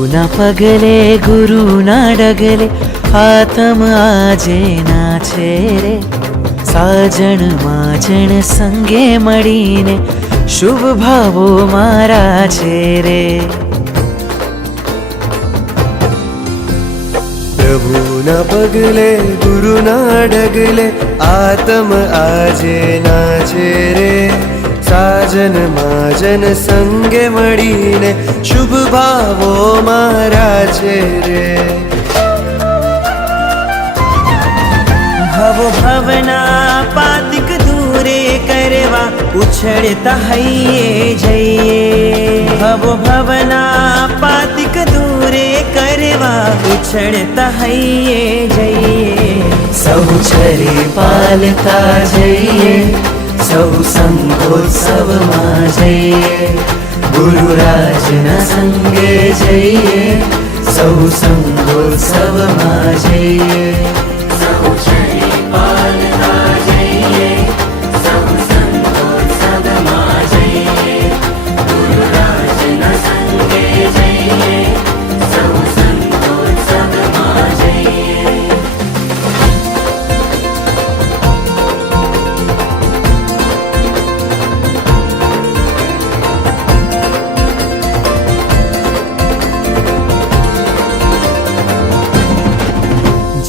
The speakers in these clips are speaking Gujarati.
પ્રભુના પગલે ગુરુના ડગલે આતમ આજે નાચે રે સાજણ માજણ સંગે મળીને શુભ ભાવો મારા છે રે પ્રભુના પગલે ગુરુના ડગલે આતમ આજે નાચે રે સાજન માજન સંગે મળીને શુભ ભાવો મારા છે રે. ભવ ભવના પાતિક દૂરે કરવા ઉછળતા હૈયે જઈએ. ભવ ભવના પાતિક દૂરે કરવા ઉછળતા હૈયે જઈએ. સૌ છરી પાલતા જઈએ. સૌ સંગોત્સવમાં જઈએ. ગુરુરાજના સંગે જઈએ. સૌ સંગોત્સવમાં જઈએ.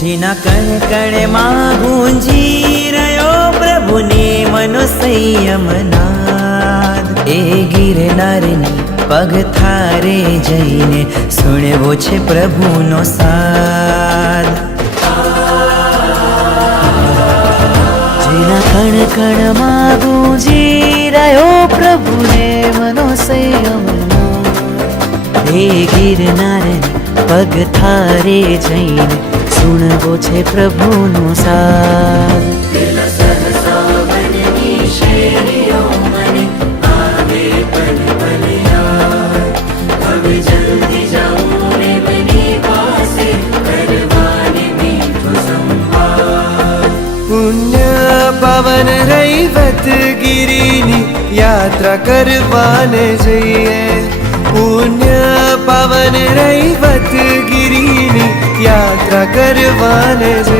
જેના કણ કણમાં ગુંજી રહ્યો પ્રભુને મનો સંયમનાદ એ ગિરનારની પગ થારે જઈને સુણવો છે પ્રભુનો સાદ. જેના કણ કણમાં ગુંજી રહ્યો પ્રભુને મનો સંયમનાદ એ ગિરનારની પગ થારે જઈને સુણવો છે પ્રભુનો સાર પવન રૈવત ગિરીની યાત્રા કરવાને જઈએ પુણ્ય પવન રૈવત ગિરિની જઈએ